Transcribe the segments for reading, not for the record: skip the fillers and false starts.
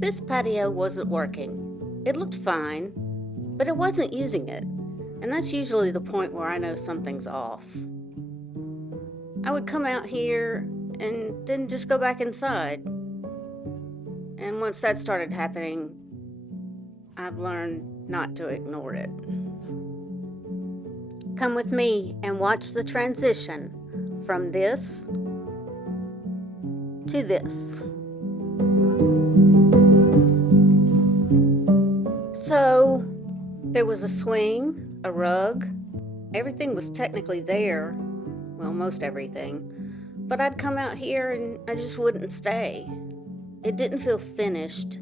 This patio wasn't working. It looked fine, but it wasn't using it, and that's usually the point where I know something's off. I would come out here and then just go back inside. And once that started happening, I've learned not to ignore it. Come with me and watch the transition from this to this. So, there was a swing, a rug. Everything was technically there. Well, most everything. But I'd come out here and I just wouldn't stay. It didn't feel finished,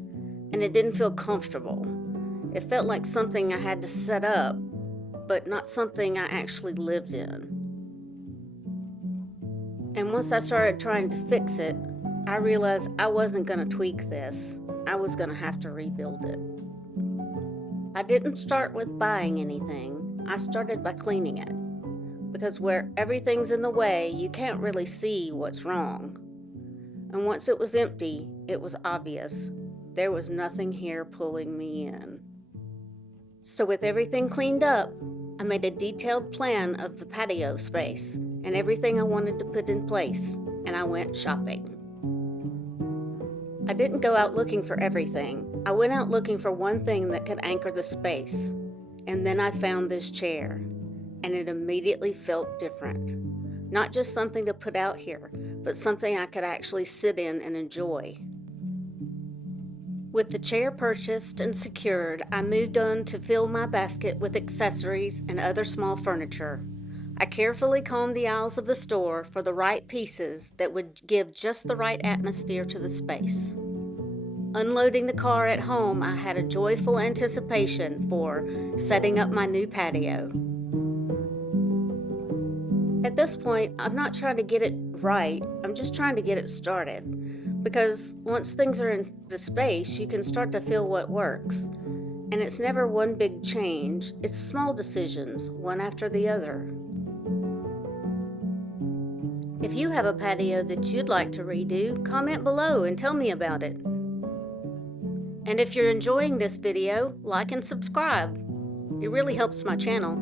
and it didn't feel comfortable. It felt like something I had to set up, but not something I actually lived in. And once I started trying to fix it, I realized I wasn't going to tweak this. I was going to have to rebuild it. I didn't start with buying anything. I started by cleaning it. Because where everything's in the way, you can't really see what's wrong. And once it was empty, it was obvious. There was nothing here pulling me in. So with everything cleaned up, I made a detailed plan of the patio space and everything I wanted to put in place, and I went shopping. I didn't go out looking for everything. I went out looking for one thing that could anchor the space, and then I found this chair, and it immediately felt different. Not just something to put out here, but something I could actually sit in and enjoy. With the chair purchased and secured, I moved on to fill my basket with accessories and other small furniture. I carefully combed the aisles of the store for the right pieces that would give just the right atmosphere to the space. Unloading the car at home, I had a joyful anticipation for setting up my new patio. At this point, I'm not trying to get it right, I'm just trying to get it started. Because once things are in the space, you can start to feel what works. And it's never one big change, it's small decisions, one after the other. If you have a patio that you'd like to redo, comment below and tell me about it. And if you're enjoying this video, like and subscribe. It really helps my channel.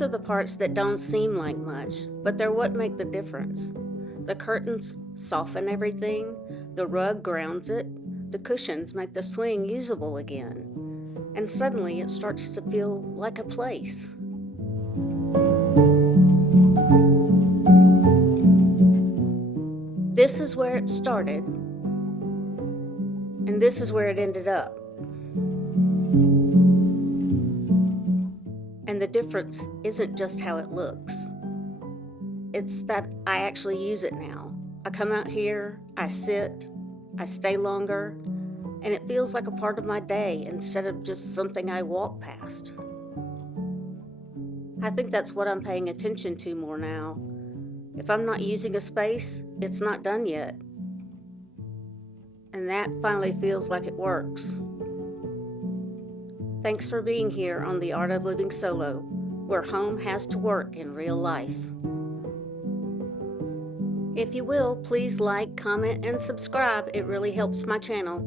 These are the parts that don't seem like much, but they're what make the difference. The curtains soften everything, the rug grounds it, the cushions make the swing usable again, and suddenly it starts to feel like a place. This is where it started, and this is where it ended up. And the difference isn't just how it looks. It's that I actually use it now. I come out here, I sit, I stay longer, and it feels like a part of my day instead of just something I walk past. I think that's what I'm paying attention to more now. If I'm not using a space, it's not done yet. And that finally feels like it works. Thanks for being here on The Art of Living Solo, where home has to work in real life. If you will, please like, comment, and subscribe. It really helps my channel.